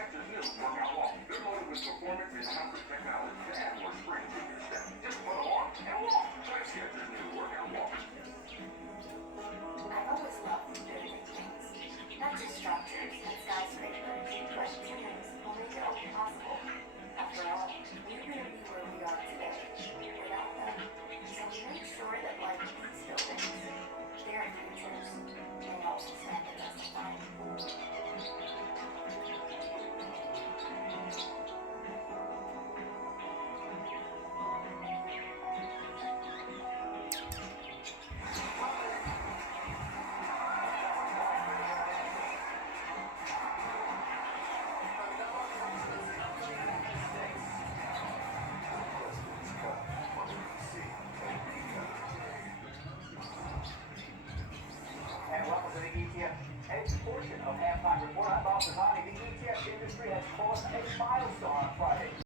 Skechers new workout walk. They're loaded with performance and comfort technology to add more spring to your step. Just put them on and walk. Try Skechers new workout walk. I've always loved building things, not just structures and skyscrapers,